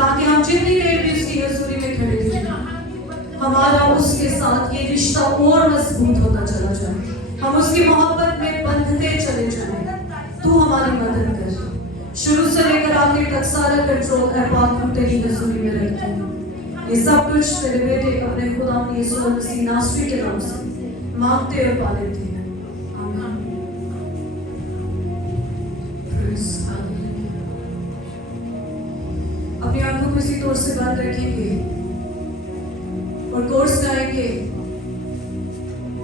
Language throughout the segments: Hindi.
ताकि हम जितनी देर भी उसकी हजूरी में खड़े थे, हमारा उसके साथ ये रिश्ता और मजबूत होता चला जाए, हम उसकी मोहब्बत में बंधते चले जाए। तू हमारी मदद कर। शुरू से लेकर आखिर तक सारा कंट्रोल है पाक हम तेरी हजूरी में रखते हैं। ये सब कुछ तेरे बेटे अपने खुदा यीशु मसीह नासरी के नाम से मांगते और पा लेते हैं। आमीन। अपनी आंखों को इसी तौर से बंद रखेंगे और कोर्स गाएंगे।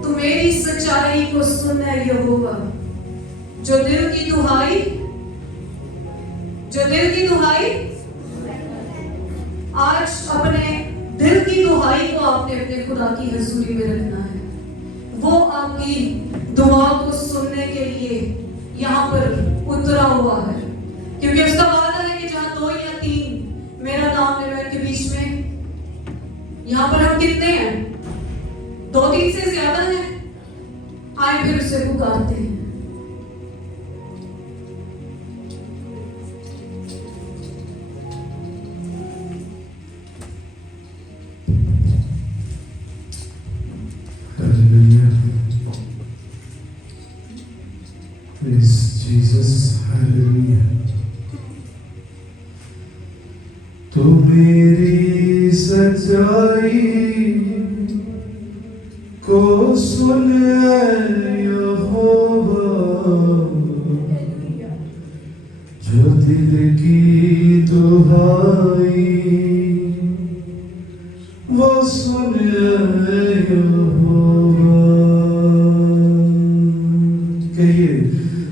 तू मेरी सच्चाई को सुन है यहोवा, जो दिल की दुहाई आज अपने दिल की दुहाई को आपने अपने खुदा की हजूरी में रखना है। वो आपकी दुआ को सुनने के लिए यहाँ पर उतरा हुआ है, क्योंकि उसका वादा है कि जहाँ 2 या 3 मेरा नाम ले मैं उनके बीच में। यहाँ पर हम कितने हैं? 2-3 से ज्यादा हैं। आए फिर उसे पुकारते हैं। Praise Jesus, hallelujah. तू मेरी सच्चाई को सुन यहोवा, जो दिल की दुहाई वो सुन यहोवा। कहिए,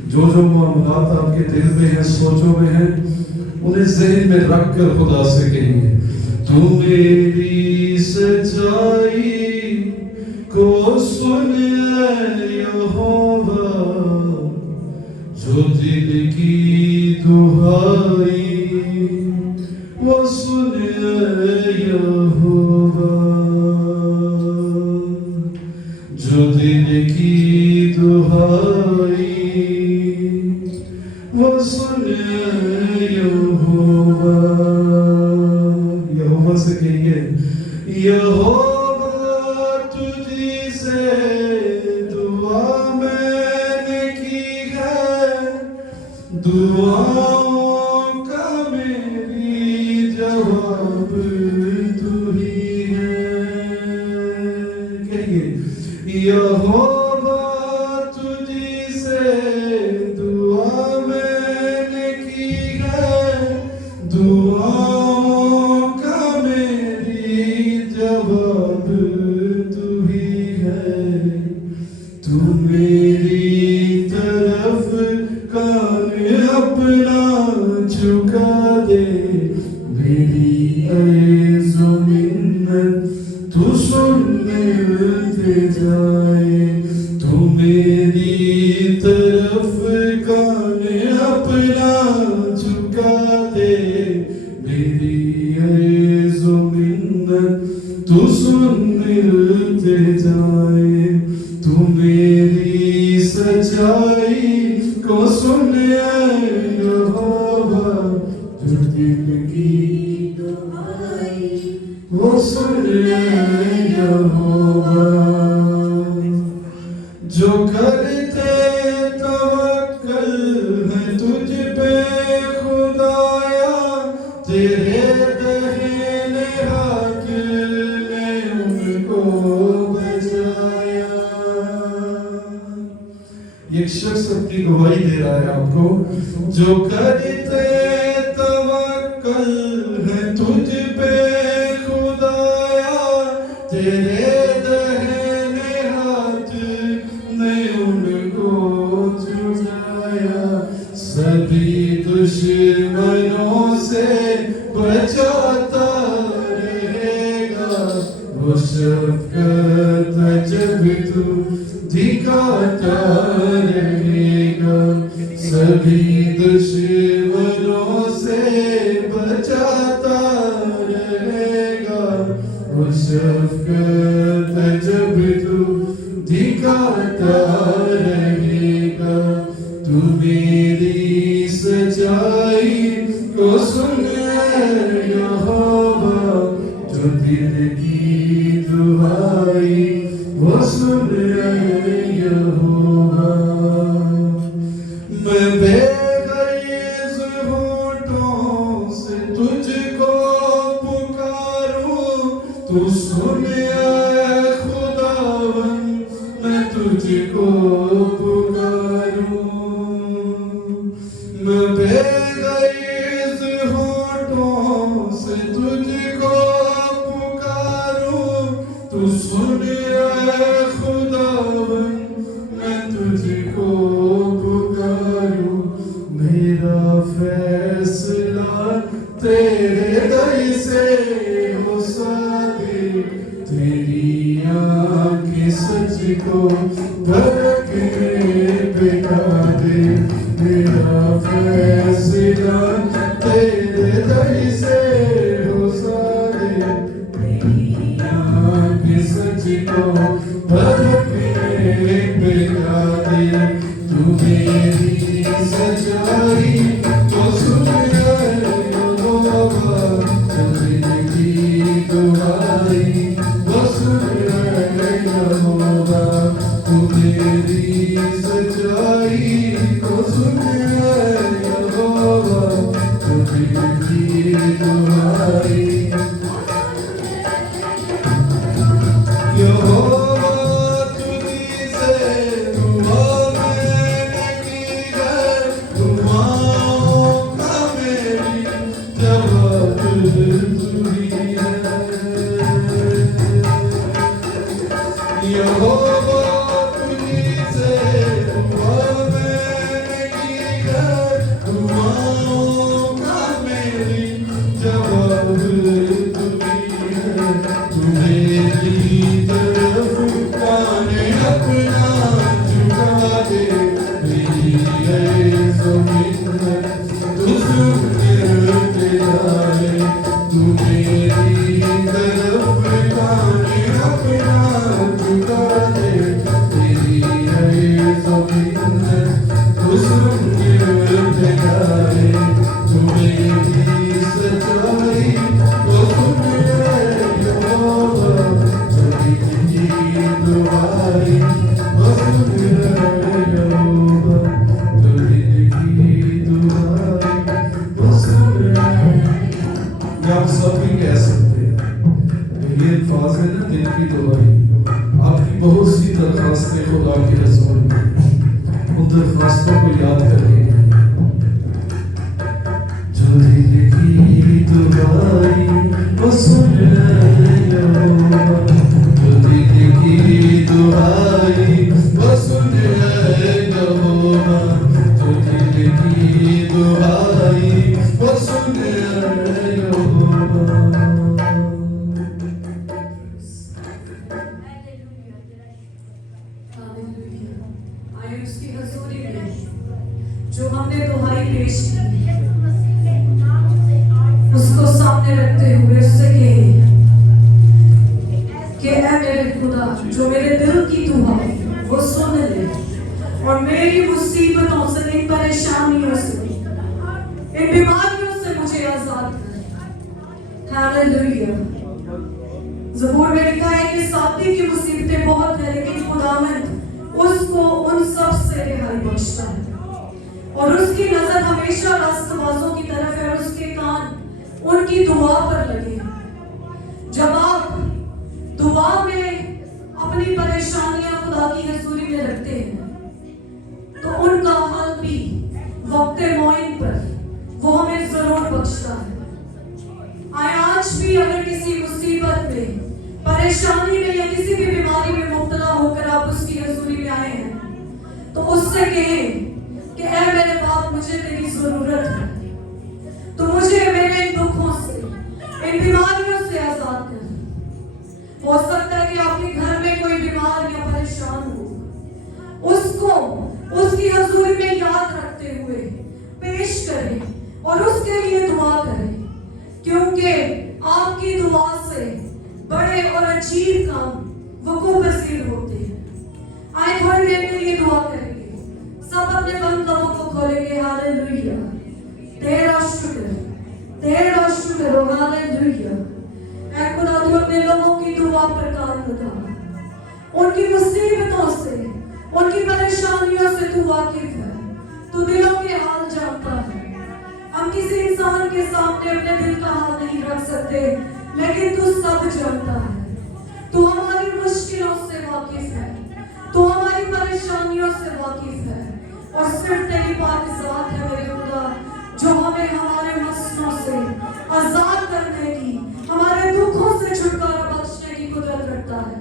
जो मामलात आपके दिल में है, सोचों में है, उन्हें ज़हन में रख कर खुदा से कहिए, तू मेरी सच्चाई को सुन यहोवा, जो दिल की दुहाई वो सुन यहोवा, जो दिल की दुहाई वो सुन यहोवा। यहोवा से कहिए, यहोवा तुझी से दुआ मैंने की है, दुआओं का मेरी जवाब तू ही है। कहिए, यहोवा तुझी से दुआ मैंने की है, दुआओं का मेरी जवाब तू ही है। तू मेरी तरफ कान अपना झुका दे, मेरी अर्ज़ो मिन्नत तू सुनने दे जाए। तू मेरी तरफ कान अपना झुका दे, मेरी अर्ज़ो मिन्नत तू सुनने दे जाए। तू मेरी सच्चाई को सुन यहोवा, जो दिल की दुहाई वो सुन यहोवा। जो करते तवक्कल है तुझ पे खुदाया, तेरे दाहिने हाथ ने उनको बचाया। एक शख्स अपनी गवाही दे रहा है आपको, जो करते तवक्कल है तुझ पे खुदाया, तेरे दाहिने हाथ ने उनको छुड़ाया। सभी दुश्मनों से बचाता रहेगा, वो शफ़क़त जब तू दिखाता रहेगा। सभी दुश्मनों से बचाता रहेगा, वो शफ़क़त जब तू दिखाता रहेगा। तू मेरी सच्चाई को सुन तू सुन ऐ खुदावन मैं तुझको पुकारूं मैं बेगैस होठों से तुझको पुकारूं तू सुन ऐ खुदावन मैं तुझको पुकारूं मेरा फैसला तेरे दर से हो सादे तेरी आँखें सच को धड़कने बिठा दे मेरा फैसला तेरे दर से हो सादे तेरी आँखें सच को धड़कने बिठा दे तू मेरी सच्चाई तो सुन आप सब भी कह सकते हैं ये अल्फाज है ना दिल की दुआई आपकी बहुत सी दरखास्तें खुदा के रसूल उन दरखास्तों को याद करिए जो दिल की दुआई वो सुन जो दिल की दुआई वो सुन जो दिल की दुआई वो सुन आए उसकी हजूरी में जो हमने दुहाई पेश की उसको सामने रखते हुए उससे कहे कि ऐ मेरे खुदा जो मेरे दिल की दुआ वो सुन ले और मेरी मुसीबतों से इन परेशानियों से इन बीमारियों से मुझे आजाद कर हालेलुया ज़बूर में लिखा है कि साथी की मुसीबतें बहुत है लेकिन खुदावंद उसको उन सब से रिहाई बख्शता है और उसकी नजर हमेशा रास्तबाजों की तरफ है और उसके कान उनकी दुआ पर लगे जब आप दुआ में अपनी परेशानियां खुदा की हजूरी में रखते हैं तो उनका हल भी वक्त मौइन पर वो हमें जरूर बख्शता है आए आज भी अगर किसी मुसीबत में परेशानी में या किसी भी बीमारी में मुब्तला होकर आप उसकी हजूरी में आए हैं तो उससे कहें कि ऐ मेरे बाप मुझे तेरी जरूरत है तो मुझे मेरे इन दुखों से इन बीमारियों से आजाद कर हो सकता है कि आपके घर में कोई बीमार या परेशान हो उसको उसकी हजूरी में याद रखते हुए पेश करें और उसके लिए दुआ करें क्योंकि आपकी दुआ से बड़े और अजीब काम वकू पसीर होते हैं आए थोड़ी देर के लिए दुआ करेंगे सब अपने बंद लबों को खोलेंगे हालेलुया तेरा शुक्र हो हालेलुया ऐ खुदा तू अपने लोगों की दुआ पर काम लगा उनकी मुसीबतों से उनकी परेशानियों से तू वाकिफ है तू दिलों के हाल जानता है हम किसी इंसान के सामने अपने दिल का हाल नहीं रख सकते लेकिन तू सब जानता है। तू हमारी मुश्किलों से वाकिफ है, तू हमारी परेशानियों से वाकिफ है, और सिर्फ तेरी पाक ज़ात है मेरे खुदा जो हमें हमारे मसलों से आजाद करने की, हमारे दुखों से छुटकारा बख्शने की कुदरत रखता है।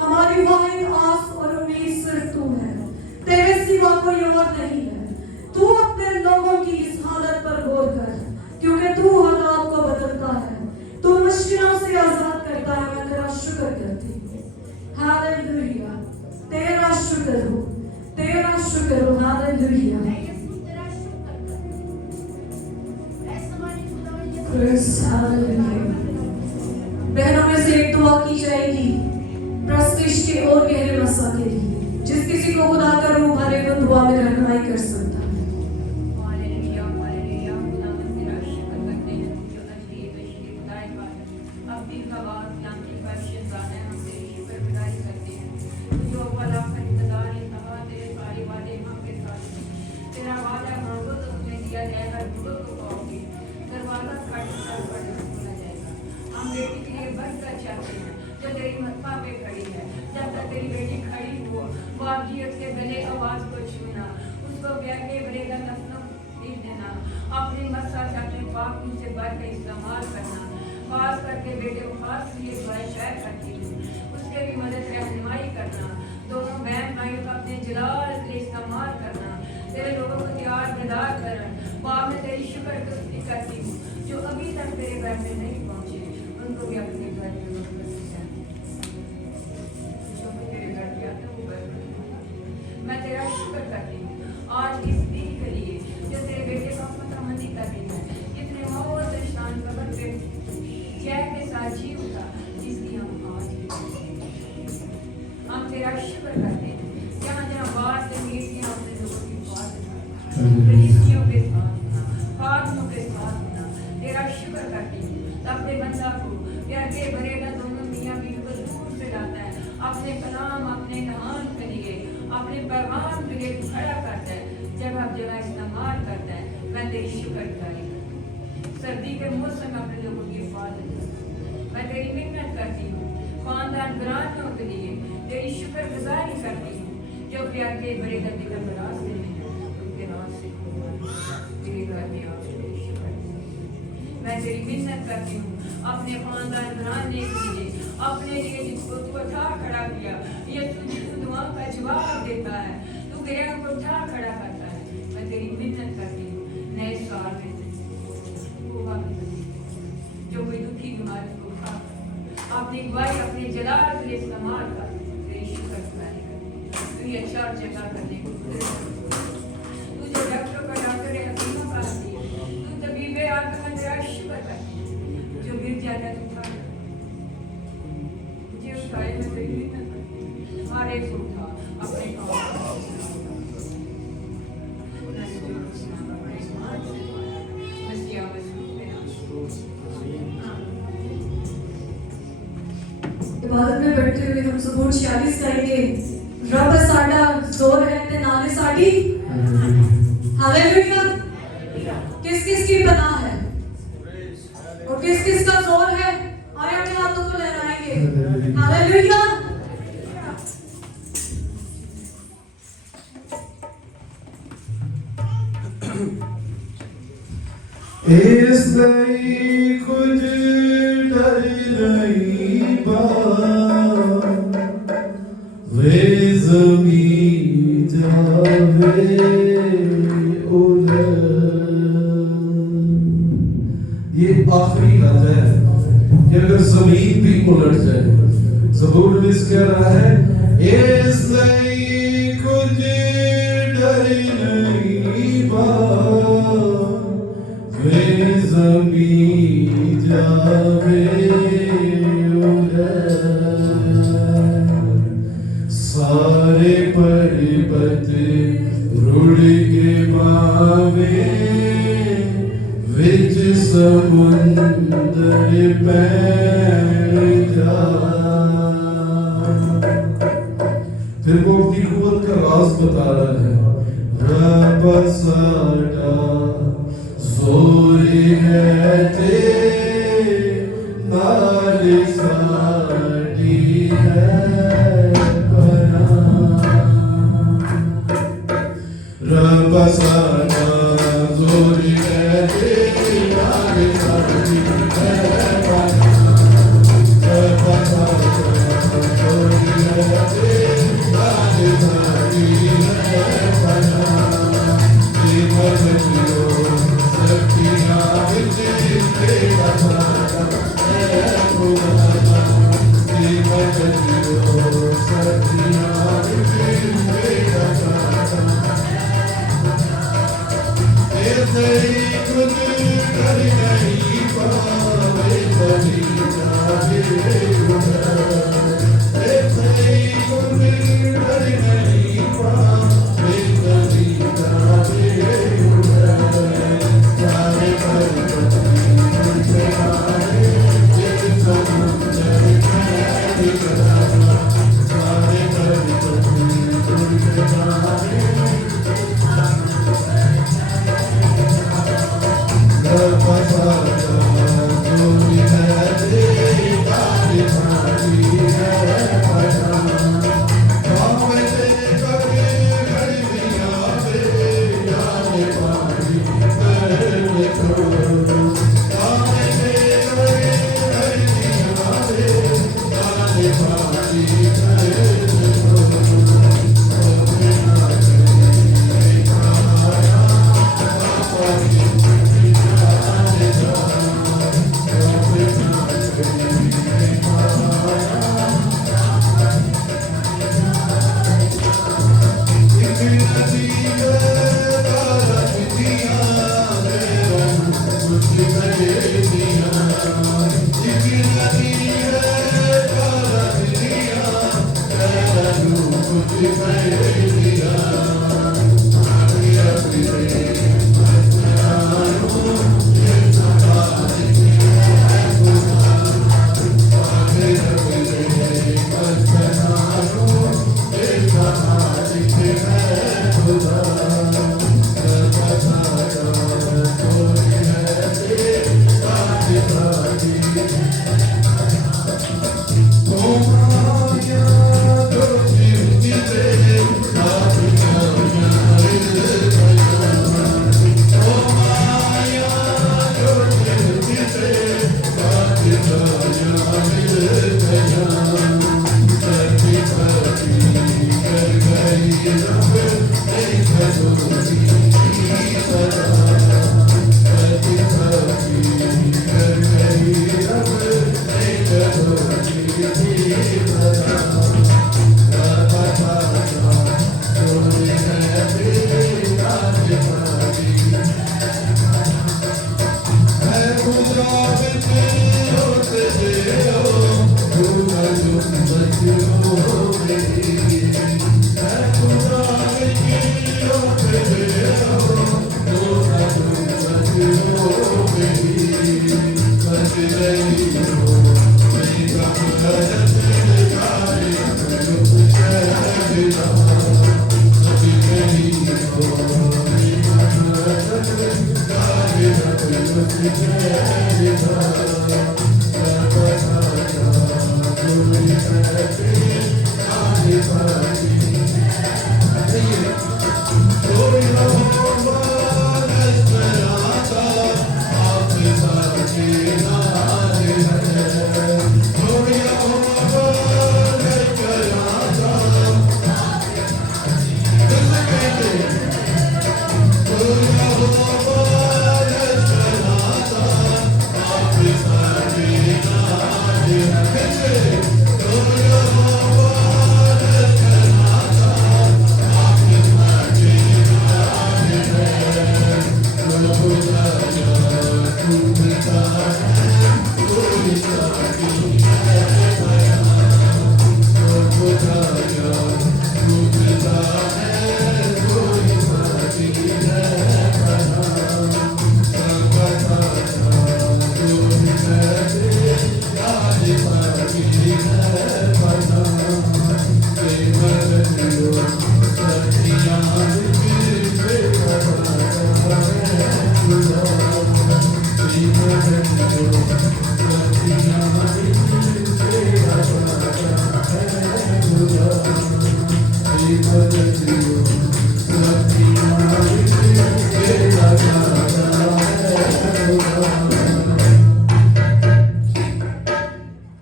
हमारी वाहिद आस और उम्मीद सिर्फ तू है, तेरे सिवा कोई और नहीं है। तू अपने लोगों की इस हालत पर गौर कर, क्योंकि तू हालात को बदलता है, तू मुश्किलों से आजाद करता है। मैं तेरा शुक्र करती हूँ। हालेलुया, तेरा शुक्र हो, तेरा शुक्र हो। हालेलुया। बहनों में से एक दुआ की जाएगी प्रस्तिश के और गहरे मसा के लिए। जिस किसी को खुदा का रूह भरे वो दुआ में रहनुमाई कर सकता है। जो तेरी मत्था पे खड़ी है, जब तक तेरी बेटी खड़ी हो, वो आप जी उसके गले आवाज को छूना, उसको प्यार के बरेगा नफना दीप देना, अपनी मस्सा से अपने पाक से बढ़ के इस्तेमाल करना। खास करके बेटे को खास लिए दुआ शेयर करती हूँ, उसके भी मदद रहनुमाई करना, दोनों बहन भाइयों का अपने जलाल के इस्तेमाल करना, तेरे लोगों को तैयार बेदार करना। बाप में तेरी शुक्र करती हूँ जो अभी तक तेरे घर में नहीं पहुँचे, उनको भी अपने घर में मैं तेरा शुक्र करती हूँ आज इस दिन के लिए जो तेरे बेटे को मतमंदी कर रही है। कितने मौत शान कबर पे जय के साथ जी उठा, जिसकी हम तेरा शुक्र करते हैं। जहाँ जहाँ बात से मीठी अपने लोगों की बात फरिश्तियों के साथ फातियों के साथ तेरा शुक्र करती हूँ। अपने बंदा को प्यार के भरेगा दोनों मियाँ बीवी को दूर से लाता है, अपने कलाम अपने नहान के लिए अपने पैगाम के लिए खड़ा करता है, जगह जगह इस्तेमाल करता है। मैं तेरी शुक्रगुजारी करती हूँ। सर्दी के मौसम में अपने लोगों की हिफाजत मैं तेरी मिन्नत करती हूँ। खानदान घरानों के लिए तेरी शुक्रगुजारी करती हूँ, जो प्यार के बड़े दर्द का रास्ते में है, उनके रास्ते तेरे घर में आओ। मैं तेरी मिन्नत करती हूँ अपने खानदान घराने के लिए, अपने लिए जिसको तू उठा खड़ा किया, ये तुझे दुआ का जवाब देता है, तू गया को उठा खड़ा करता है। मैं तेरी मिन्नत करती हूँ नए साल में जो कोई दुखी बीमारी को खा अपनी गवाही अपने जलाल के लिए इस्तेमाल कर तेरी शुक्रगुजारी कर। तू ये अच्छा जगह करने को तू जो डॉक्टर का डॉक्टर है, हकीमों का हकीम, तू तबीबे आके मैं तेरा शुक्र करती हूँ। जो गिर जाता है उठा मुझे उठाए, मैं तेरी मिन्नत करती हूँ। हर एक उठा अपने काम इबादत में बैठते हुए हम ज़बूर 46 करेंगे। रब साडा जोर है ते नाले साडी हालेलुया। किस किस की पनाह है और किस किस का जोर है, आए अपने हाथों को लहराएंगे। हालेलुया। इस नई कुछ डर नहीं वे ज़मीं जावे उधर। ये आखिरी हद है कि अगर जमीन भी उलट जाए, ज़बूर में कह रहा है इस नई कुछ डर नहीं वे ज़मीं जावे उधर। सारे पर्वत रुड़ के बावे विच समुंदर पैर जा। फिर वो अपनी कुव्वत का राज बता रहा है। रब साडा जोर है ते ना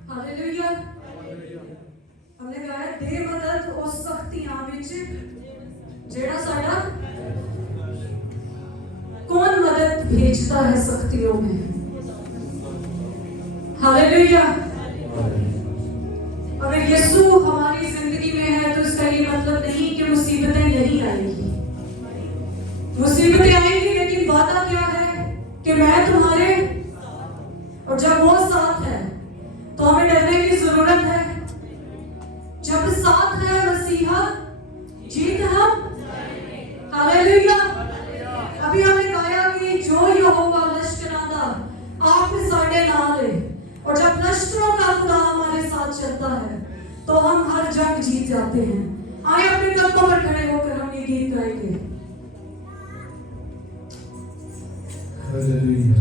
हालेलुया। हमने कहा है दे मदद उस सख्तियां विच जेड़ा साडा कौन मदद भेजता है सख्तियों में। हालेलुया। अगर यीशु हमारी जिंदगी में है तो इसका ये मतलब नहीं कि मुसीबतें नहीं आएंगी। मुसीबतें आएंगी, लेकिन वादा क्या है कि मैं तुम्हारे, और जब वो साथ है तो हमें डरने की जरूरत है। जब साथ है मसीहा, जीत हम। हालेलुया। अभी हमने गाया कि जो यहोवा लश्करां दा आप साडे नाल है, और जब लश्करों का खुदा हमारे साथ चलता है तो हम हर जंग जीत जाते हैं। आए अपने कदमों पर खड़े होकर हम ये गीत गाएंगे। हालेलुया।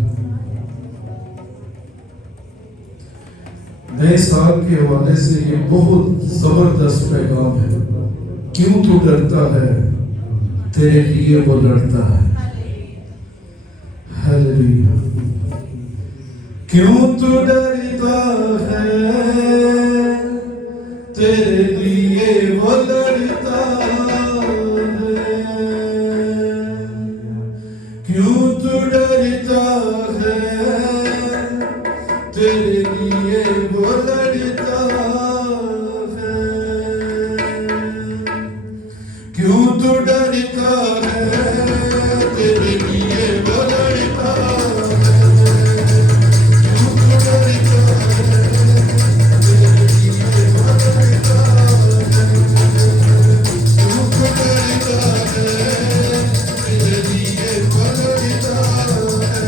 नए साल के हवाले से ये बहुत जबरदस्त पैगाम है। क्यों तू डरता है, तेरे लिए वो लड़ता है। हालेलुया। क्यों तू डरता है, तेरे लिए वो लड़ता है। क्यों तू डरता है, तेरे लिए वो लड़ता है। क्यों तू डरता है, तेरे लिए वो लड़ता है। क्यों तू डरता है, तेरे लिए वो लड़ता है। क्यों तू डरता है, तेरे लिए वो लड़ता है।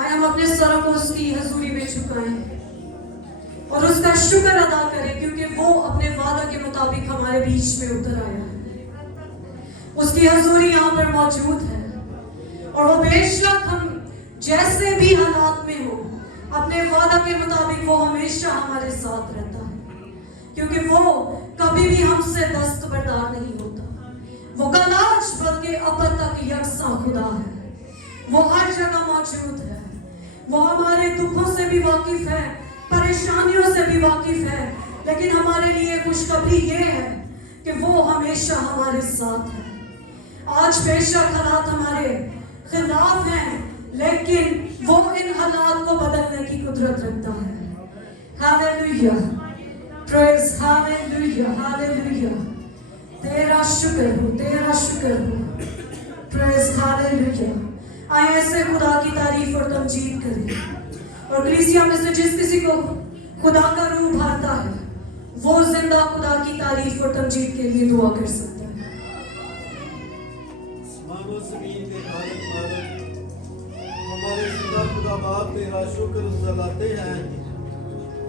आए हम अपने सरों को उसकी हजूरी में झुकाएं और उसका शुक्र अदा करें, क्योंकि वो अपने वादा के मुताबिक हमारे बीच में उतर आया है। उसकी हजूरी यहाँ पर मौजूद है और वो बेशक हम जैसे भी हालात में हो, अपने वादा के मुताबिक वो हमेशा हमारे साथ रहता है, क्योंकि वो कभी भी हमसे दस्तबरदार नहीं होता। वो कल आज बल्कि अब तक यकसा खुदा है। वो हर जगह मौजूद है। वो हमारे दुखों से भी वाकिफ है, परेशानियों से भी वाकिफ है, लेकिन हमारे लिए खुशखबरी ये है कि वो हमेशा हमारे साथ है। आज बेशक हालात हमारे खिलाफ हैं, लेकिन वो इन हालात को बदलने की कुदरत रखता है। Hallelujah, praise hallelujah, hallelujah. तेरा शुक्र हो, तेरा शुक्र हो, प्रेज हालेलुया। आए ऐसे खुदा की तारीफ और तमजीद करें। और कलीसिया में से जिस किसी को खुदा का रूह भरता है, वो जिंदा खुदा की तारीफ और तमजीद के लिए दुआ कर सकता है। हमारे खुदा खुदा बाप तेरा शुक्र गुजारते हैं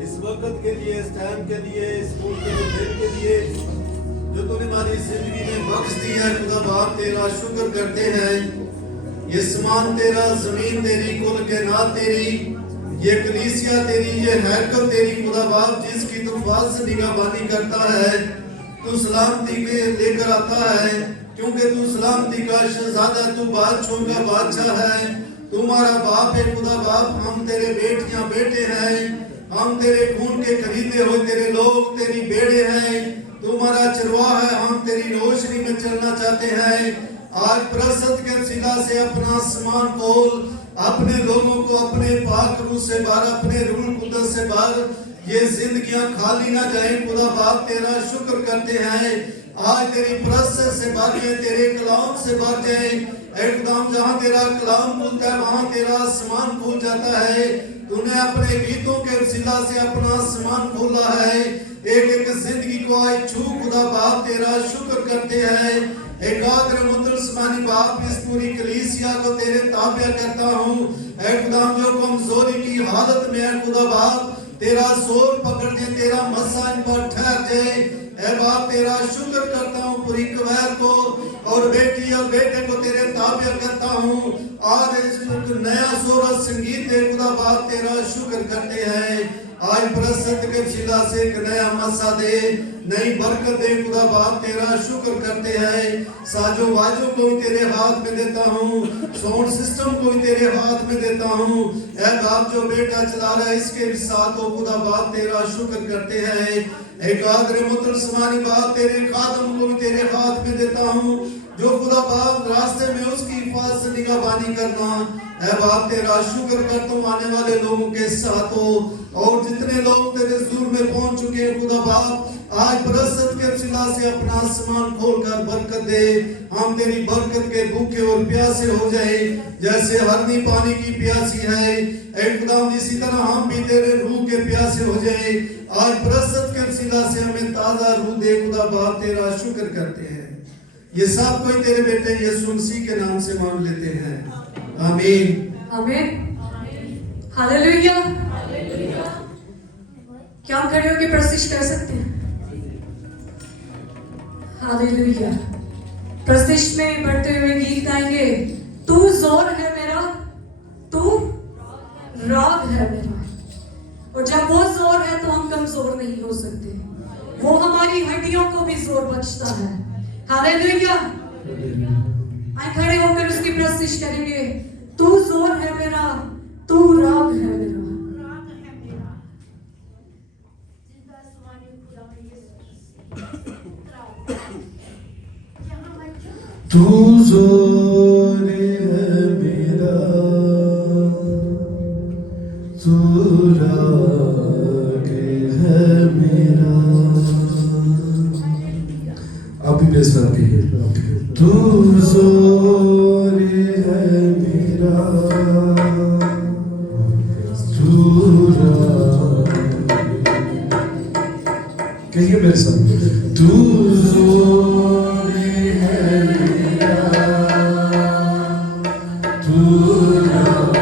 इस वक्त के लिए, इस टाइम के लिए, इस मौके के दिन के लिए जो तूने हमारी जिंदगी में बख्श दिया है। खुदा बाप तेरा शुक्र करते हैं। ये समान तेरा, जमीन तेरी, कुल कायनात तेरी, ये कलीसिया तेरी, ये हैकल तेरी खुदा बाप, जिसकी तू फाज से निगहबानी करता है, तू सलामती के लेकर आता है, क्योंकि तू सलामती का शहजादा, तू बादशाहों का बादशाह है, तुम्हारा बाप है खुदा बाप। हम तेरे बेटियां बेटे हैं, हम तेरे खून के खरीदे हुए तेरे लोग, तेरी बेड़े हैं, तुम्हारा चरवाहा है। हम तेरी रोशनी में चलना चाहते हैं। आज प्रसत के सिला से अपना आसमान खोल, अपने लोगों को अपने पाक रूह से बाहर, अपने रूह कुदस से बाहर, ये जिंदगियां खाली ना जाए। खुदा बाप तेरा शुक्र करते हैं। आज तेरी प्रसत से बाहर जाए, तेरे कलाम से बाहर जाए। एकदम जहाँ तेरा कलाम खुलता है, वहाँ तेरा आसमान खुल जाता है। तूने अपने गीतों के वसीला से अपना आसमान खोला है। एक एक जिंदगी को आज छू खुदा बाप तेरा शुक्र करते हैं। एकाग्र मुतलसमानी बाप, इस पूरी कलीसिया को तेरे ताबे करता हूँ। एकदम जो कमजोरी की हालत में है खुदा बाप, तेरा जोर पकड़ दे, तेरा मसा इन पर ठहर जाए। ऐ बाप तेरा शुक्र करता हूँ पूरी कवैत को और बेटी और बेटे को तेरे ताबे करता हूँ। आज नया जोर और संगीत है खुदा बाप तेरा शुक्र करते हैं। आज प्रसन्न के शिला से एक नया मसा दे, नई बरकत दे खुदा बाप तेरा शुक्र करते हैं। साजो वाजो को भी तेरे हाथ में देता हूँ, साउंड सिस्टम को भी तेरे हाथ में देता हूँ। ऐ बाप जो बेटा चला रहा है इसके भी साथ हो खुदा बाप तेरा शुक्र करते हैं। एकाग्र मुतलसमानी बाप तेरे खादम को भी तेरे हाथ में देता हूँ, जो खुदा बाप रास्ते में उसकी हिफाजत से निगहबानी करना। ऐ बाप तेरा शुक्र कर, तुम आने वाले लोगों के साथ हो और जितने लोग तेरे हुजूर में पहुंच चुके हैं खुदा बाप, आज बरसत के सिला से अपना आसमान खोलकर बरकत दे। हम तेरी बरकत के भूखे और प्यासे हो जाए, जैसे हरनी पानी की प्यासी है। ऐ खुदा इसी तरह हम भी तेरे रूह के प्यासे हो जाए। आज बरसत के सिला से हमें ताजा रूह दे खुदा बाप तेरा शुक्र करते हैं। ये सब कोई तेरे बेटे यीशु मसीह के नाम से मांग लेते हैं, आमीन आमीन, हालेलुया। क्या हम खड़े होकर प्रस्तुत कर सकते हैं? हालेलुया। प्रस्तुत में बढ़ते हुए गीत गाएंगे, तू जोर है मेरा, तू राग है मेरा। और जब वो जोर है तो हम कमजोर नहीं हो सकते, वो हमारी हड्डियों को भी जोर बख्शता है। हालेलुया। आए खड़े होकर उसकी प्रस्तुत करेंगे, तू जोर है मेरा, तू राग है मेरा। तू जोर है मेरा, तू राग है मेरा। आप भी मेरे साथ कहिए, तू जोर है मेरा, तू राग। कहिए मेरे साथ, तू जोर है मेरा, तू राग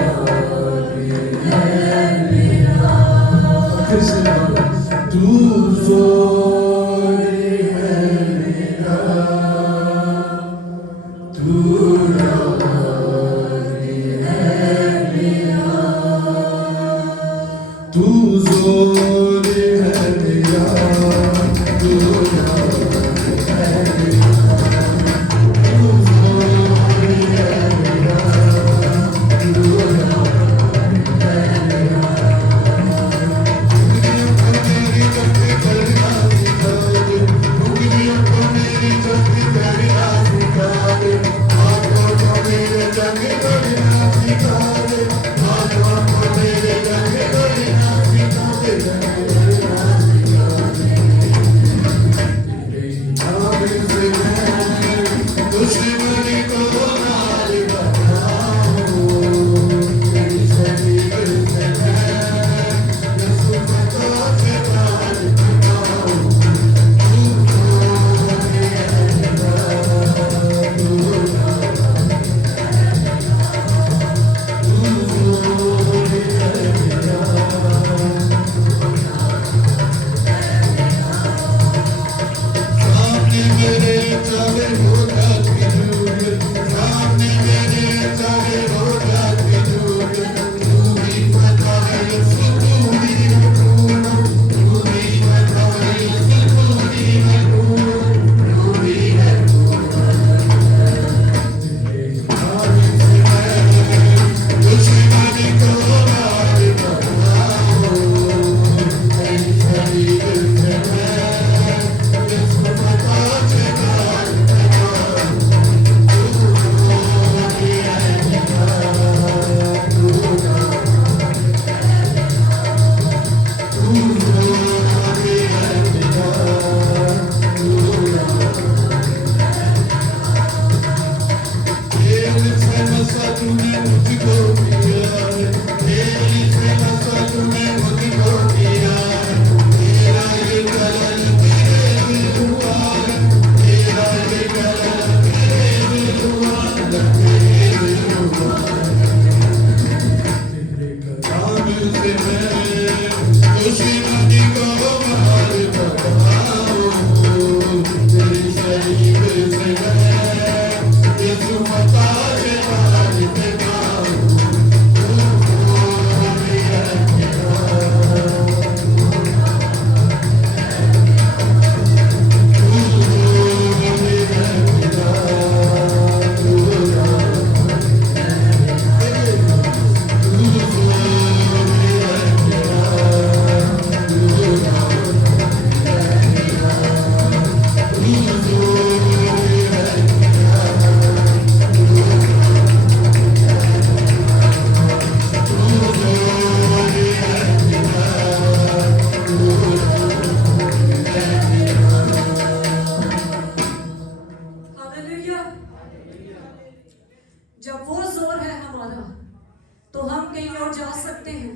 और जा सकते हैं,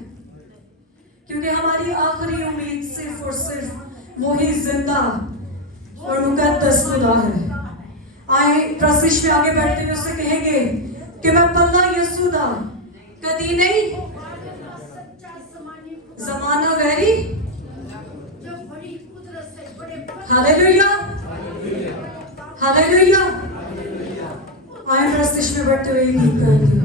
क्योंकि हमारी आखिरी उम्मीद सिर्फ और सिर्फ वही जिंदा और मुकद्दस खुदा है। आए प्रशिश में आगे बैठते हुए उससे कहेंगे कि मैं पल्ला यसुदा कदी नहीं जमाना गैरी। Hallelujah hallelujah. आए प्रशिश में बैठते हुए गीत गाएंगे।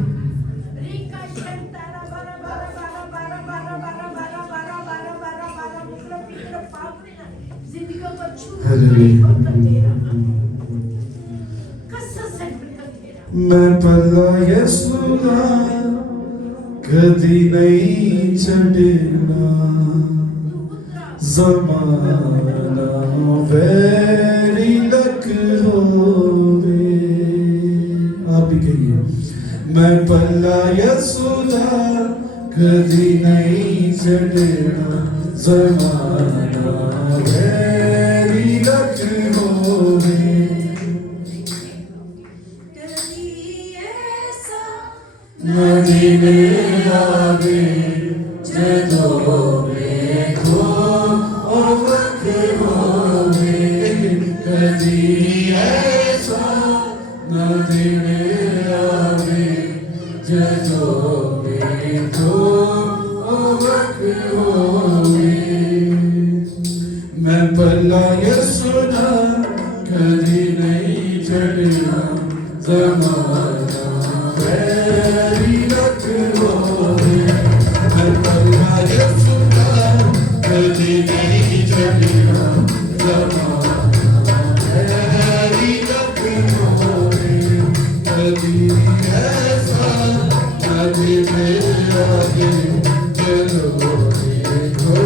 मैं पल्ला यसुदा कदी नहीं छड़ना, ज़माना वैरी लक होवे। आप भी कहिए, मैं पल्ला यसुदा कदी नहीं छड़ना, ज़माना वैरी लक होवे। नदी में आवे जदों देखो ओ वक्त होवे, कदी ऐसा नदी में आवे जदों देखो ओ वक्त होवे। मैं पल्ला यसुदा कदी नहीं छड़ना, ज़माना वैरी लक होवे। मैं पल्ला यसुदा कदी नहीं छड़ना, ज़माना वैरी लक होवे। कदी ऐसा नदी में आगे चलो देखो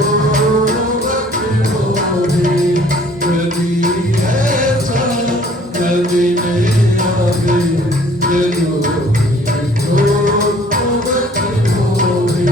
वक्त होवे, कदी ऐसा नदी में आगे चलो देखो वक्त होवे।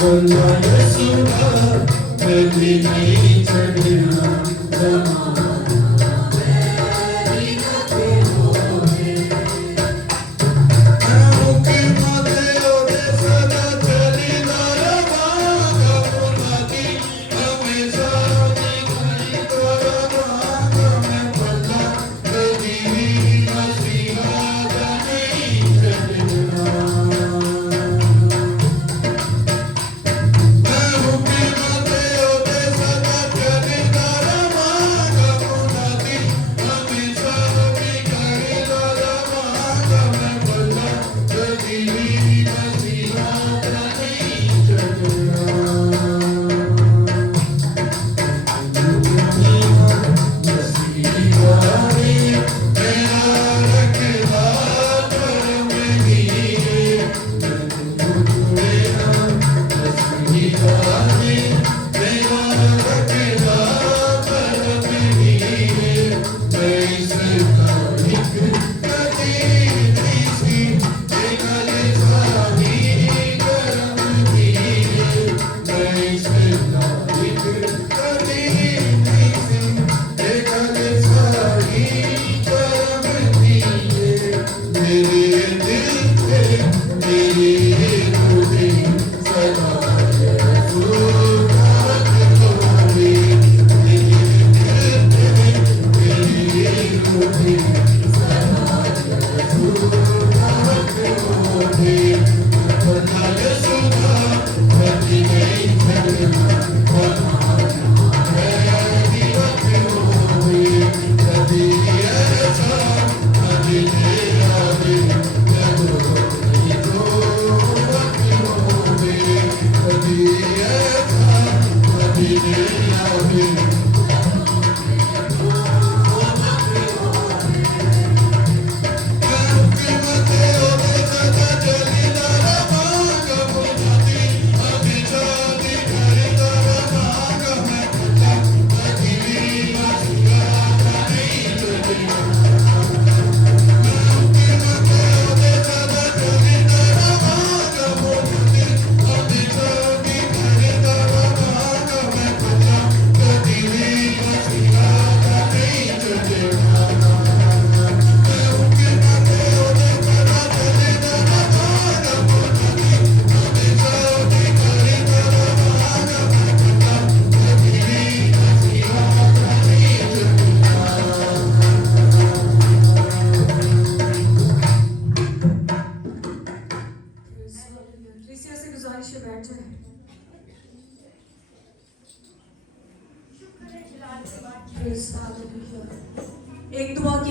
पल्ला यसुदा कदी नहीं छड़ना, ज़माना वैरी लक होवे। मैं हुक्म तेरे सदा चलदा रहांगा, मुरादी हमेशा निभाई रहांगा। मैं पल्ला कदी मसीहा दा नहीं छड़ना। मैं हुक्म तेरे सदा चलदा रहांगा,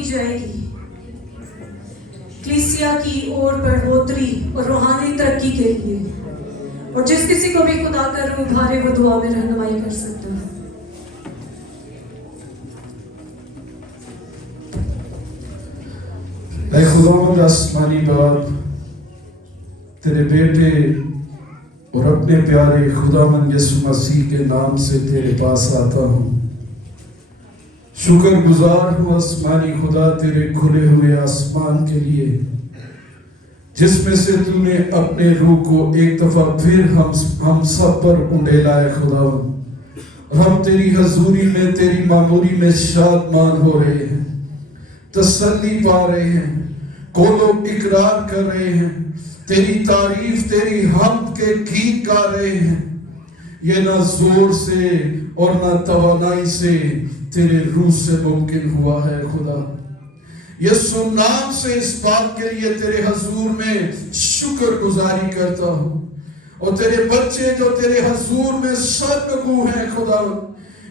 जाएगी कलीसिया की ओर बढ़ोतरी और रूहानी तरक्की के लिए। और जिस किसी को भी खुदा का रूह उभारे वो दुआ में रहनुमाई कर सकता है। ऐ खुदावंद आसमानी बाप, तेरे बेटे और अपने प्यारे खुदावंद यीशु मसीह के नाम से तेरे पास आता हूँ। शुक्रगुजार हूँ आसमानी खुदा तेरे खुले हुए आसमान के लिए, जिसमें से तूने अपने रूह को एक दफा फिर हम सब पर उंडेला है खुदावंद। और हम तेरी हजूरी में, तेरी मामूरी में शादमान हो रहे हैं, तसल्ली पा रहे हैं, को लोग इकरार कर रहे हैं, तेरी तारीफ, तेरी हमद के गीत गा रहे हैं। ये ना जोर से और ना तवानाई से तेरे रूह से मुमकिन हुआ है खुदा। यीशु नाम से इस बात के लिए तेरे हजूर में शुक्र गुजारी करता हूँ। और तेरे बच्चे जो तेरे हजूर में सरगू हैं खुदा,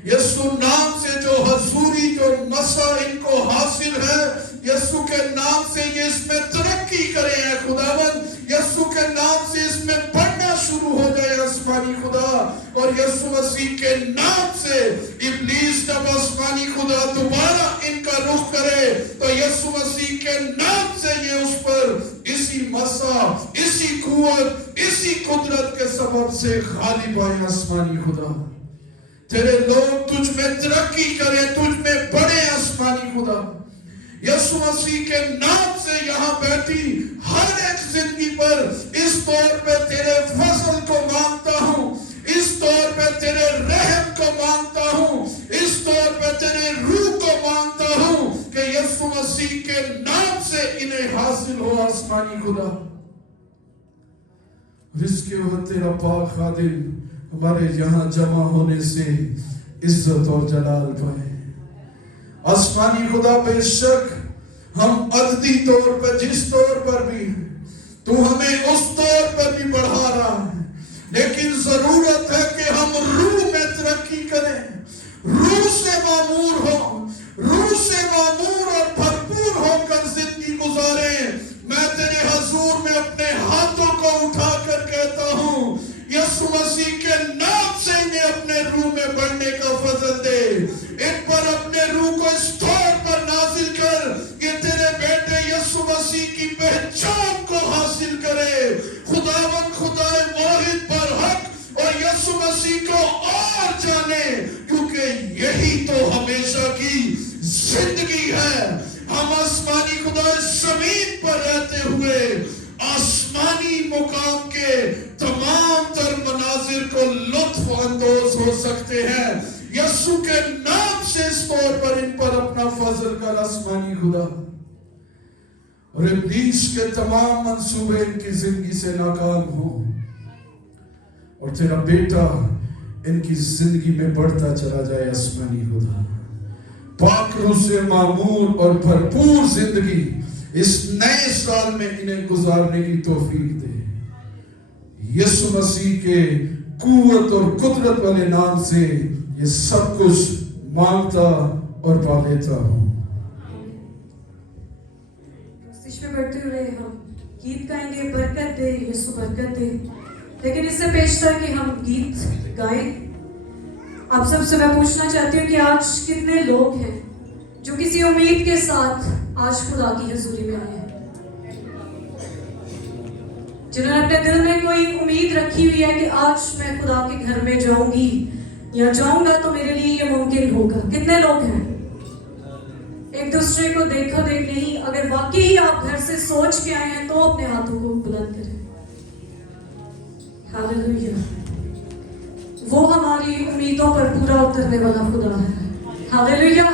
यीशु नाम से जो हजूरी, जो मसा इनको हासिल है, यीशु के नाम से ये इसमें तरक्की करे हैं खुदावंद। यीशु के नाम से इसमें बढ़ना शुरू हो जाए आसमानी खुदा। और यीशु मसीह के नाम से इब्लीस जब आसमानी खुदा दोबारा इनका रुख करे तो यीशु मसीह के नाम से ये उस पर इसी मसा, इसी कुव्वत, इसी कुदरत के सबब से गालिब आए आसमानी खुदा। तेरे लोग तुझ में तरक्की करें, तुझ में बढ़े आसमानी खुदा। यीशु मसीह के नाम से यहाँ बैठी हर एक जिंदगी पर इस तौर पे तेरे फजल को मांगता हूँ, इस तौर पे तेरे रहम को मांगता हूँ, इस तौर पे तेरे रूह को मांगता हूँ कि यीशु मसीह के नाम से इन्हें हासिल हो आसमानी खुदा। जिसके वक्त तेरा पाक खादिम हमारे यहाँ जमा होने से इज्जत और जलाल पाए आसमानी खुदा। बेशक हम अददी तौर पर जिस तौर पर भी तू हमें उस तौर पर भी बढ़ा रहा है, लेकिन जरूरत है कि हम रूह में तरक्की करें, रूह से मामूर हो, रूह से मामूर और भरपूर होकर जिंदगी गुजारें। मैं तेरे हजूर में अपने हाथों को उठाकर कहता हूँ, यीशु मसीह के नाम से इन्हें अपने रूह में बढ़ने का फजल दे। इन पर अपने रूह को इस तौर पर नाजिल कर कि तेरे बेटे यीशु मसीह की पहचान को हासिल करे। खुदावंद खुदाए वाहिद पर हक और यीशु मसीह को और जाने, क्योंकि यही तो हमेशा की जिंदगी है। हम आसमानी खुदा जमीन पर रहते हुए आसमानी मुकाम के तमाम तर मनाजिर को लुत्फ अंदोज हो सकते हैं। यीशु के नाम से इस तौर पर इन पर अपना फजल कर आसमानी खुदा। और इब्लीस के तमाम मंसूबे इनकी जिंदगी से नाकाम हो और तेरा बेटा इनकी जिंदगी में बढ़ता चला जाए आसमानी खुदा। पाक रूह से मामूर और भरपूर जिंदगी इस नए साल में इन्हें गुजारने की तौफीक दे। यीशु मसीह के कुव्वत और कुदरत वाले नाम से ये सब कुछ मांगता और पा लेता हूँ। में बढ़ते हुए हम गीत गाएंगे, बरकत दे यीशु बरकत दे। लेकिन इससे पेशतर कि हम गीत गाएं, आप सबसे मैं पूछना चाहती हूँ कि आज कितने लोग हैं जो किसी उम्मीद के साथ आज खुदा की हजूरी में आए हैं, जिन्होंने अपने दिल में कोई उम्मीद रखी हुई है कि आज मैं खुदा के घर में जाऊंगी या जाऊंगा तो मेरे लिए ये मुमकिन होगा। कितने लोग हैं? एक दूसरे को देखो देख नहीं, अगर वाकई ही आप घर से सोच के आए हैं तो अपने हाथों को बुलंद करें। हालेलुया। वो हमारी उम्मीदों पर पूरा उतरने वाला खुदा है। हालेलुया।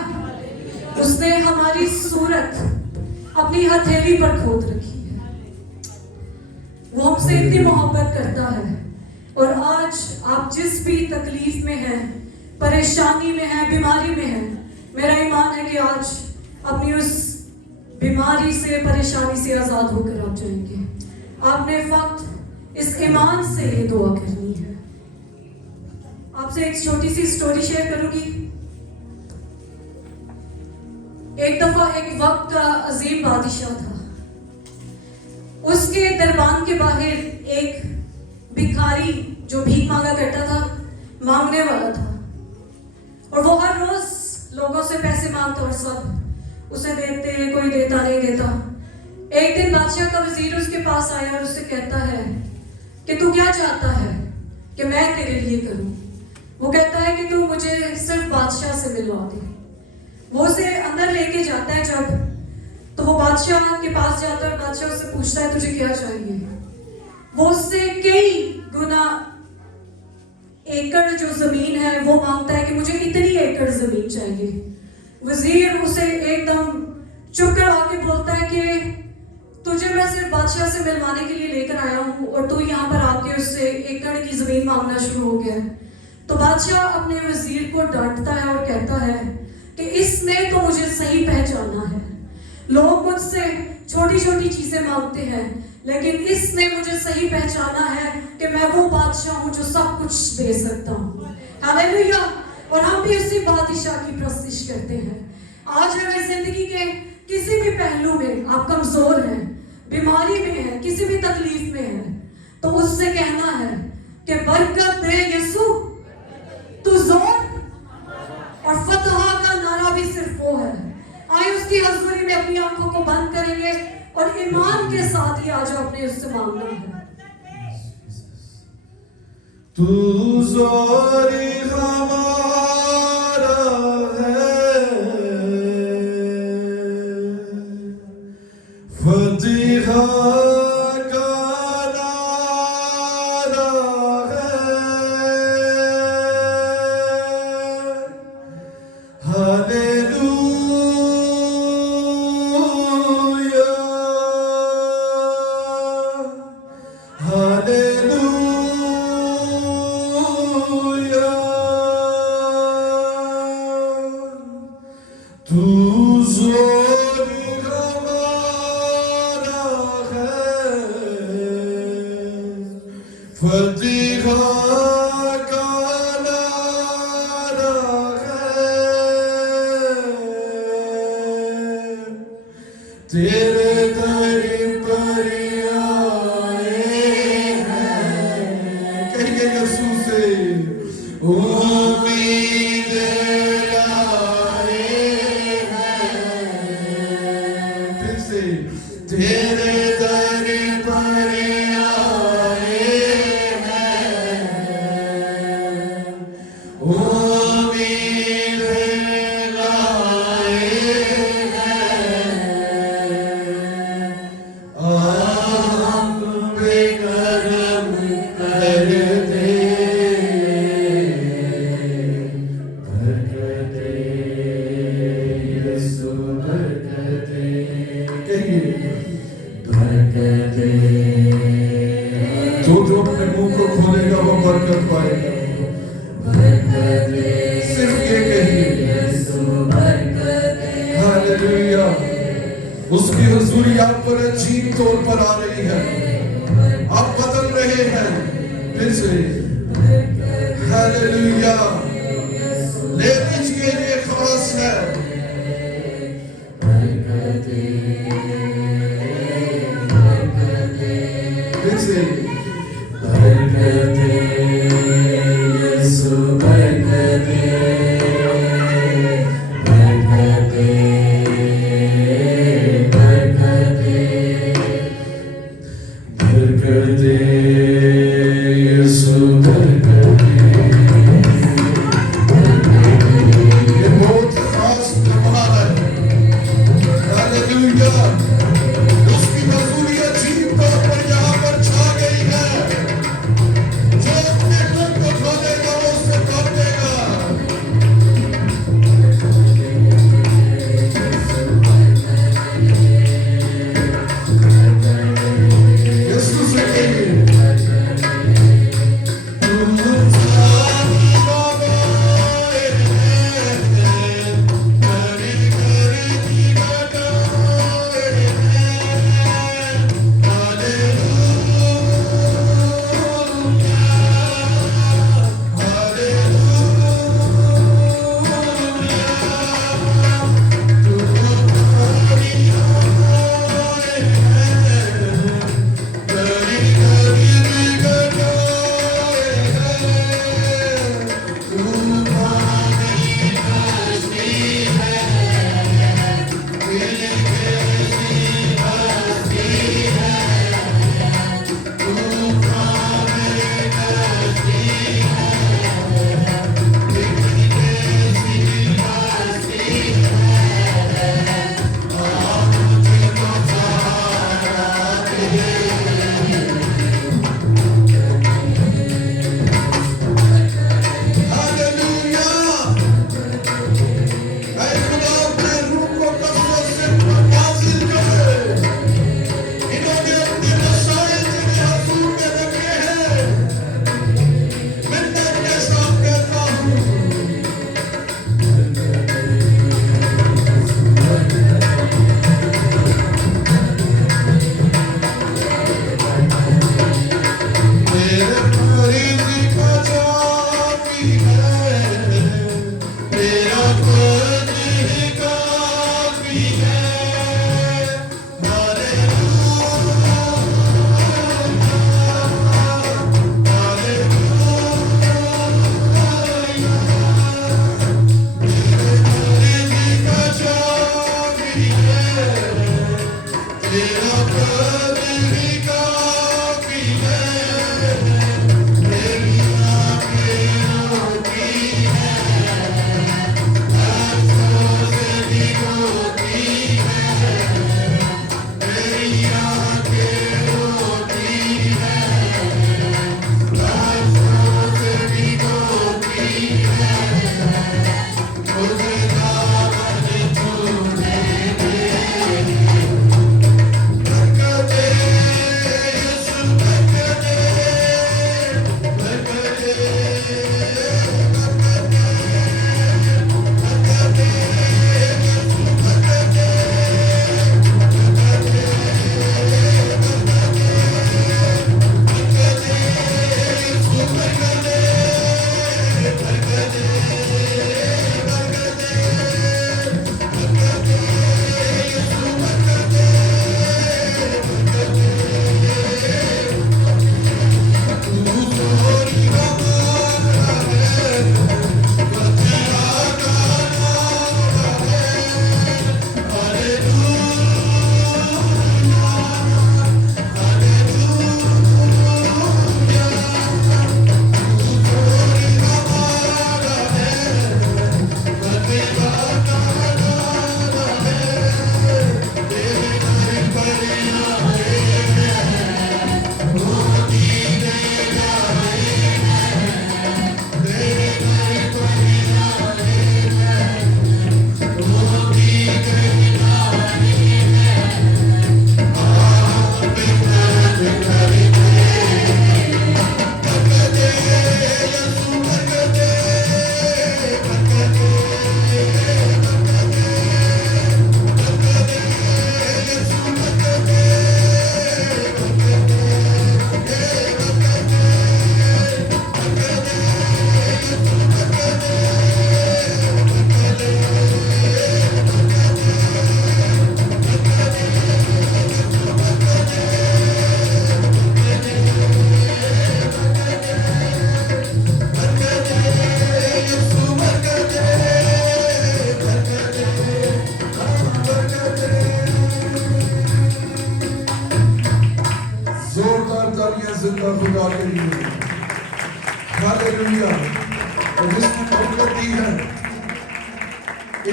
उसने हमारी सूरत अपनी हथेली पर खोद रखी है। वो हमसे इतनी मोहब्बत करता है। और आज आप जिस भी तकलीफ में हैं, परेशानी में हैं, बीमारी में हैं, मेरा ईमान है कि आज अपनी उस बीमारी से, परेशानी से आजाद होकर आप जाएंगे। आपने वक्त इस ईमान से ये दुआ करनी है। आपसे एक छोटी सी स्टोरी शेयर करूंगी। एक दफा एक वक्त का अजीम बादशाह था। उसके दरबार के बाहर एक भिखारी जो भीख मांगा करता था, मांगने वाला था, और वो हर रोज लोगों से पैसे मांगता और सब उसे देते, कोई देता नहीं देता। एक दिन बादशाह का वजीर उसके पास आया और उससे कहता है कि तू क्या चाहता है कि मैं तेरे लिए करूं? वो कहता है कि तू मुझे सिर्फ बादशाह से मिलवा दे। वो उसे अंदर लेके जाता है जब, तो वो बादशाह के पास जाता है, बादशाह उससे पूछता है तुझे क्या चाहिए? वो उससे कई गुना एकड़ जो जमीन है वो मांगता है कि मुझे इतनी एकड़ जमीन चाहिए। वजीर उसे एकदम चुप करवा के बोलता है कि तुझे मैं सिर्फ बादशाह से मिलवाने के लिए लेकर आया हूँ और तू यहाँ पर आके उससे एकड़ की जमीन मांगना शुरू हो गया है। तो बादशाह अपने वजीर को डांटता है और कहता है कि इसने तो मुझे सही पहचाना है। लोग मुझसे छोटी छोटी चीजें मांगते हैं, लेकिन इसने मुझे सही पहचाना है कि मैं वो बादशाह हूँ जो सब कुछ दे सकता हूँ। हालेलुया। और हम भी उसी बादशाह की प्रस्तिश करते हैं। आज अगर जिंदगी के किसी भी पहलू में आप कमजोर हैं, बीमारी में है, किसी भी तकलीफ में है, तो उससे कहना है कि बरकत दे यीशु, तू जोर, और फतह का नारा भी सिर्फ वो है। आए उसकी हजूरी में अपनी आंखों को बंद करेंगे और ईमान के साथ ही आज अपने उससे मांगना है। तू जोर हमारा है, फतिहा का नारा है, हालेलुया, हालेलुया। तू जोर हमारा है, फतिहा का नारा है, तेरे दर पर आए हैं, कहिए यीशु से उम्मीद लाए हैं, फिर से तेरे दर पर आए हैं, उम्मीद लाए हैं, आप पे करम कर दे, बरकते यीशु, बरकते, कहिए बरकते। जो अपने मुंह को खोलेगा वो बरकत पाएगा। सिर्फ ये कहिए हालेलुया। उसकी हुजूरी आप पर अजीब तौर पर आ रही है, आप बदल रहे हैं। फिर से हालेलुया, ले लीजिए, ये खास है। फिर से बरकते यीशु, बरकते, बरकते, बरकते, बरकते यीशु, बरकते। ये बहुत खास लम्हा है। हालेलुया। उसकी मजदूरी अजीब तौर पर यहाँ पर छा गई है। जो अपने मुंह को खोलेगा वो उससे कर देगा। यीशु से कहिए तालियां जिंदा खुदा के लिए। हालेलुया। और जिसने बरकत दी है,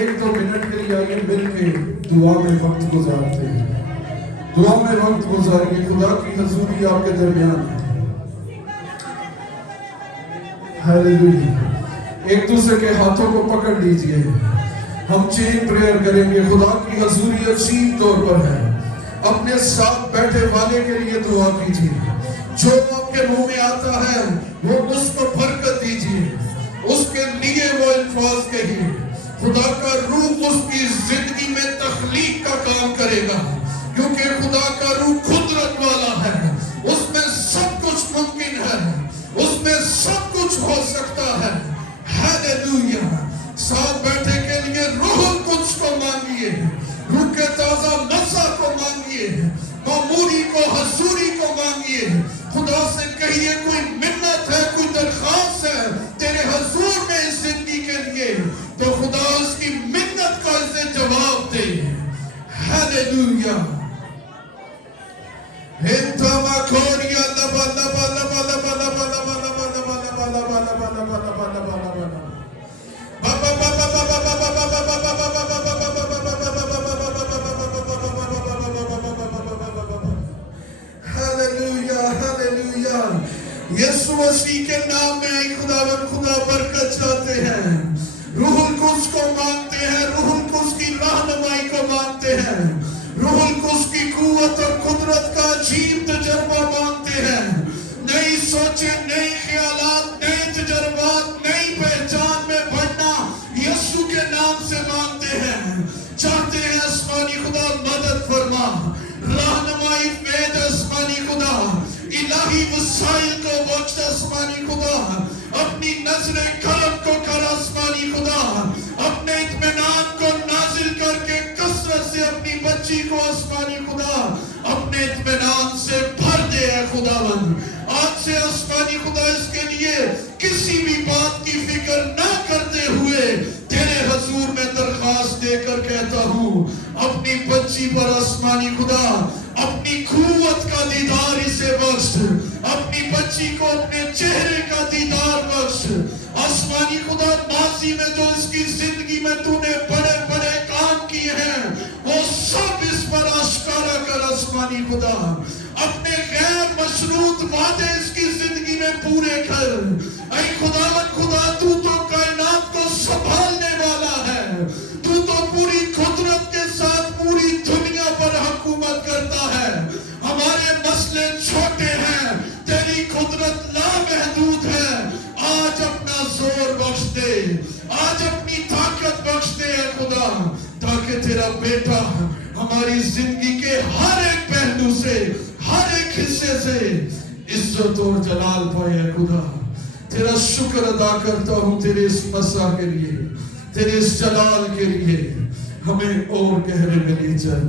1-2 मिनट के लिए आइए मिलके दुआ में वक्त गुजारते हैं। दुआ में वक्त गुजारिए, खुदा की हजूरी आपके दरमियान है। हालेलुया। एक दूसरे के हाथों को पकड़ लीजिए, हम चेन प्रेयर करेंगे। खुदा की हजूरी असीम तौर पर है। अपने साथ बैठे वाले के लिए दुआ कीजिए, जो आपके मुंह में आता है वो उसको बरकत दीजिए, उसके लिए वो अल्फाज कहिए। खुदा का रूह उसकी जिंदगी में तख्लीक का काम करेगा, क्योंकि खुदा का रूह कुदरत वाला है। उसमें सब कुछ मुमकिन है, उसमें सब कुछ हो सकता है। हालेलुया। साथ बैठे के लिए रूहुल कुद्स को मांगिए, रूह के ताजा नशा को मांगिए, मामूरी को, हजूरी को मांगिए। खुदा से कहिए कोई मिन्नत है, कोई दरख्वास्त है तेरे हजूर में इस जिंदगी के लिए, तो खुदा उसकी मिन्नत का इसे जवाब दे। हालेलुया। यीशु मसीह के नाम में आई खुदा बरकत चाहते हैं। रूहुल कुद्स को मांगते हैं, रूहुल कुद्स की रहनुमाई को मांगते हैं, रूहुल कुद्स की कुव्वत और कुदरत का अजीब तजर्बा मांगते हैं। नई सोचे, नए ख्यालात, नए तजर्बात, नई पहचान में बढ़ना यीशु के नाम से मांगते हैं। चाहते हैं आसमानी खुदा मदद फरमा, रहनुमाई वेद आसमानी खुदा, इलाही वसाइल को बख्श आसमानी खुदा, अपनी नजरे करम को कर आसमानी खुदा, अपने इत्मीनान को नाजिल करके कसरत से अपनी बच्ची को आसमानी खुदा अपने इत्मीनान से भर दे। खुदावंद आज से आसमानी खुदा इसके लिए किसी भी बात की फिक्र ना करते हुए तेरे हजूर में दरखास्त देकर कहता हूँ, अपनी बच्ची पर आसमानी खुदा अपनी कुव्वत का दीदार इसे बख्श, अपनी बच्ची को अपने चेहरे का दीदार बख्श। आसमानी खुदा माजी में जो इसकी जिंदगी में तूने बड़े बड़े काम किए हैं वो सब इस पर आश्कारा कर आसमानी खुदा। अपने गैर मशरूत वादे इसकी जिंदगी में पूरे कर। ऐ खुदावन खुदा, तू तो कायनात को संभालने वाला है, तू तो पूरी कुदरत के साथ पूरी दुनिया पर हुकूमत करता है। हमारे मसले छोटे हैं, तेरी कुदरत लामहदूद है। आज अपना जोर बख्श दे, आज अपनी ताकत बख्श दे खुदा, ताकि तेरा बेटा हमारी जिंदगी के हर एक पहलू से, हर एक हिस्से से इज्जत और जलाल पाए। खुदा तेरा शुक्र अदा करता हूँ तेरे इस मसा के लिए, तेरे इस जलाल के लिए। हमें और गहरे में ले चल,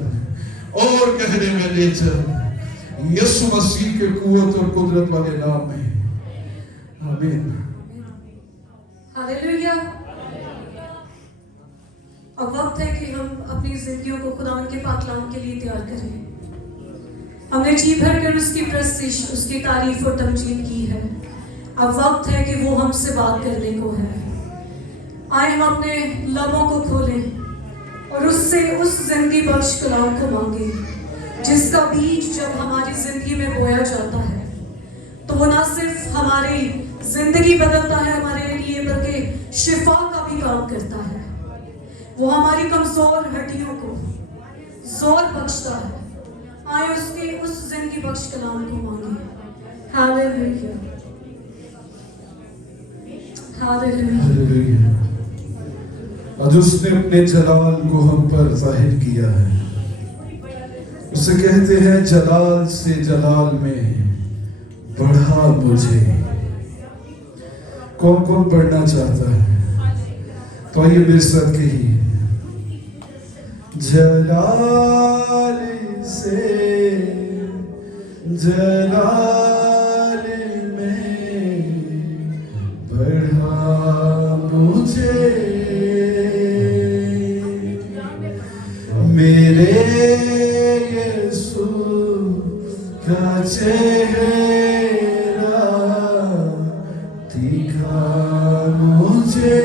और गहरे में ले चल, यीशु मसीह के कुव्वत और कुदरत वाले नाम में, आमीन। हालेलुया। अब वक्त है कि हम अपनी जिंदगियों को खुदावन के पाकलाम के लिए तैयार करें। हमने जी भर कर उसकी प्रस्तिश, उसकी तारीफ और तमजीद की है। अब वक्त है कि वो हमसे बात करने को है। आए हम अपने लबों को खोलें और उससे उस जिंदगी बख्श कलाम को मांगे, जिसका बीज जब हमारी जिंदगी में बोया जाता है तो वो ना सिर्फ हमारी जिंदगी बदलता है हमारे लिए, बल्कि शिफा का भी काम करता है। वो हमारी कमजोर हड्डियों को जोर बख्शता है। आए उसके उस जिंदगी बख्श कलाम को मांगे। Hallelujah, hallelujah. आज उसने अपने जलाल को हम पर जाहिर किया है। उसे कहते हैं जलाल से जलाल में बढ़ा मुझे। कौन कौन बढ़ना चाहता है? तो आइए मेरे साथ कहिए, जलाल से जलाल में बढ़ा मुझे, मेरे यीशु का का चेहरा दिखा मुझे।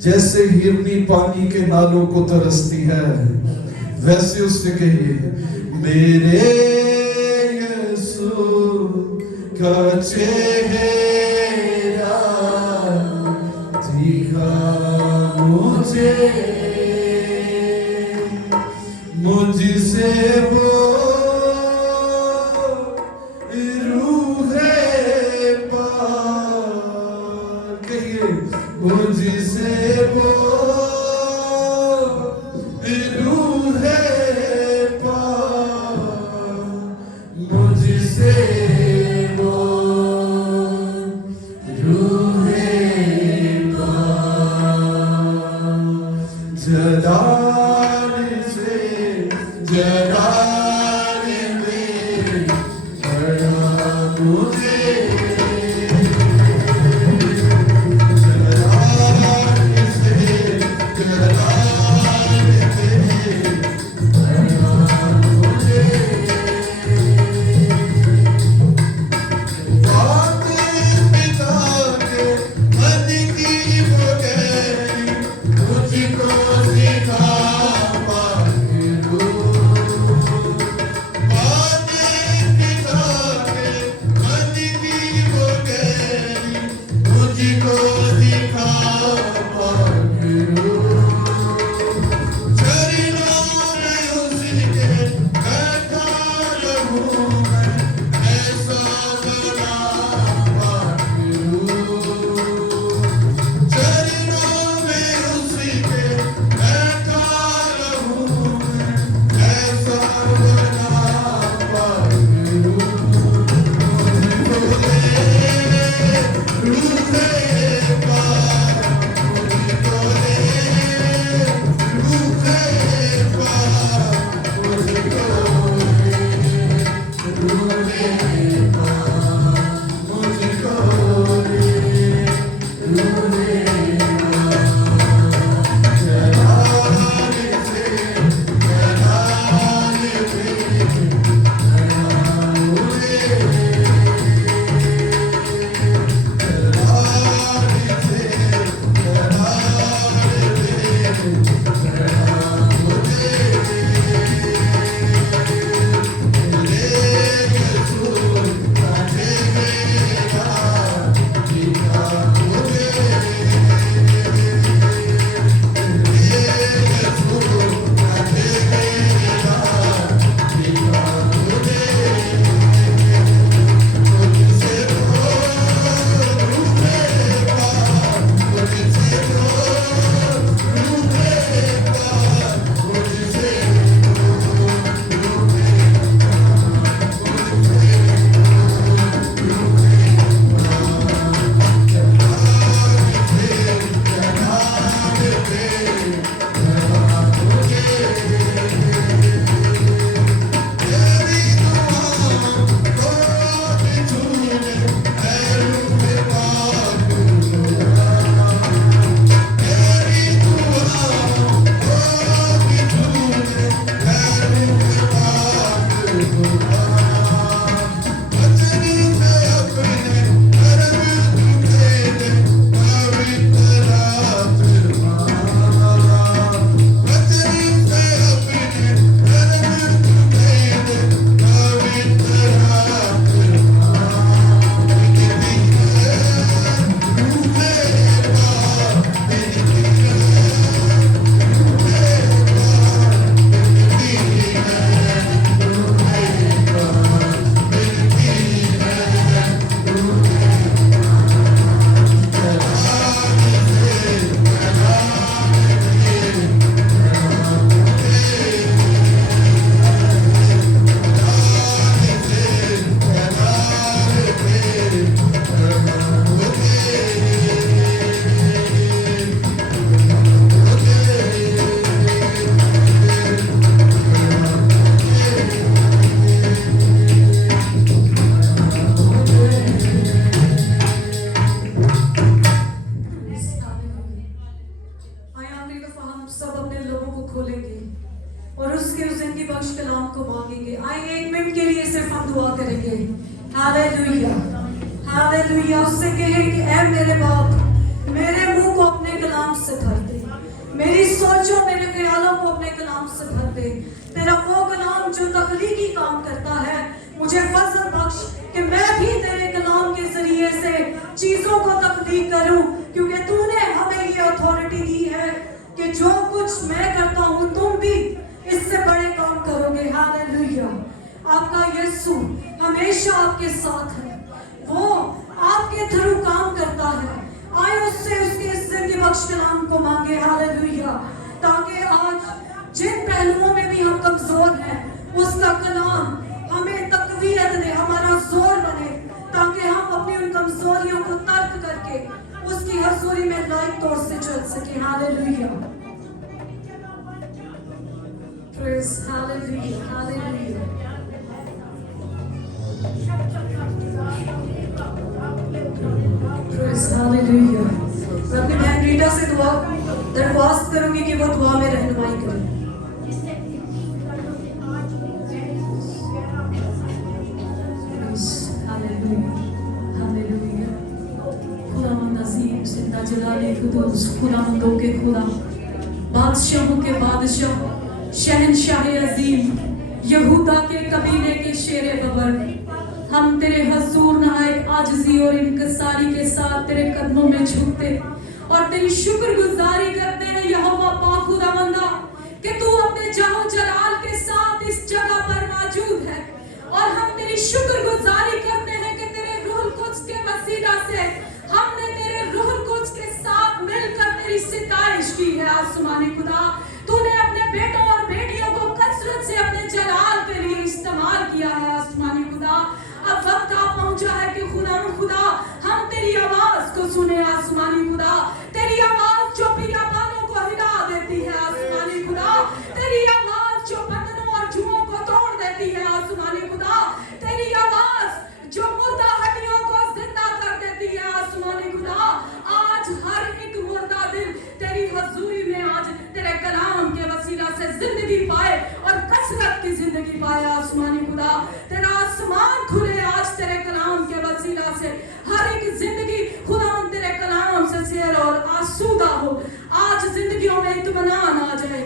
जैसे हिरनी पानी के नालों को तरसती है, वैसे उससे कहिए मेरे यीशु का चेहरा दिखा मुझे। मुझसे बोल रूहे पाक, कहिए मुझसे बोल रूहे पाक, मुझसे बोल रूहे पाक। जलाल से जलाल में बड़ा मुझे। को मांगेंगे। आइए 1 मिनट के लिए सिर्फ हम दुआ करेंगे। Hallelujah, hallelujah. उससे कहें कि ऐ मेरे बाप, मेरे मुंह को अपने कलाम से भर दे, मेरी सोचों मेरे ख्यालों को अपने कलाम से भर दे। तेरा वो कलाम जो तख्लीकी काम करता है, मुझे फजल बख्श कि मैं भी तेरे कलाम के जरिए से चीजों को तख्लीक करूं, क्योंकि तूने हमें ये अथॉरिटी दी है कि जो कुछ मैं करता हूं तुम भी इससे बड़े काम करोगे। हालेलुया। आपका यीशु हमेशा आपके साथ है, वो आपके थ्रू काम करता है। आए उससे उसके जिंदगी बख्श कलाम को मांगे। हालेलुया। ताकि आज जिन पहलुओं में भी हम कमजोर हैं, उसका कलाम हमें तकवीयत दे, हमारा जोर बने, ताकि हम अपनी उन कमजोरियों को तर्क करके उसकी हजूरी में लायक तौर से चल सके। Hallelujah. Praise, hallelujah, hallelujah. Praise, hallelujah. मैं अपनी बहन रीटा से दुआ दरख्वास्त करूंगी कि वो दुआ में रहनुमाई करें। Praise, hallelujah, hallelujah. खुदावंद अज़ीम, जिंदा जलाले कुदूस, खुदावंदों के खुदा, बादशाहों के बादशाह, शहनशाह अजीम, यहूदा के कबीले के शेरे बबर, हम तेरे हजूर नहायत आजिज़ी और इनकसारी के साथ तेरे कदमों में झुकते और तेरी शुक्रगुजारी करते हैं यहोवा पाक खुदावंदा कि तू अपने जाहो जलाल के साथ इस जगह पर मौजूद है। और हम तेरी शुक्रगुजारी करते हैं कि तेरे रूह कुद्स के वसीला से हमने तेरे रूह कुद्स के साथ मिलकर तेरी सितारिश की है। आसमानी खुदा, तूने अपने बेटों और बेटियों को कसरत से अपने जलाल के लिए इस्तेमाल किया है। आसमानी खुदा, अब वक्त आ पहुंचा है कि खुदा हम तेरी आवाज को सुने। आसमानी खुदा, तेरी आवाज जो बियाबानों को हिला देती है। आसमानी खुदा, तेरी आवाज जो बंधनों और जुओं को तोड़ देती है। आसमानी खुदा, तेरी आवाज जो मुर्दा हड्डियों को जिंदा कर देती है। आसमानी खुदा, आज हर एक मुर्दा दिल तेरी हजूरी में आज तेरे कलाम के वसीला से जिंदगी पाए और कसरत की जिंदगी पाए। आसमानी खुदा, तेरा आसमान खुले आज तेरे कलाम के वसीला से, हर एक जिंदगी खुदा तेरे कलाम से सैर और आसूदा हो। आज जिंदगियों में इत्मीनान आ जाए,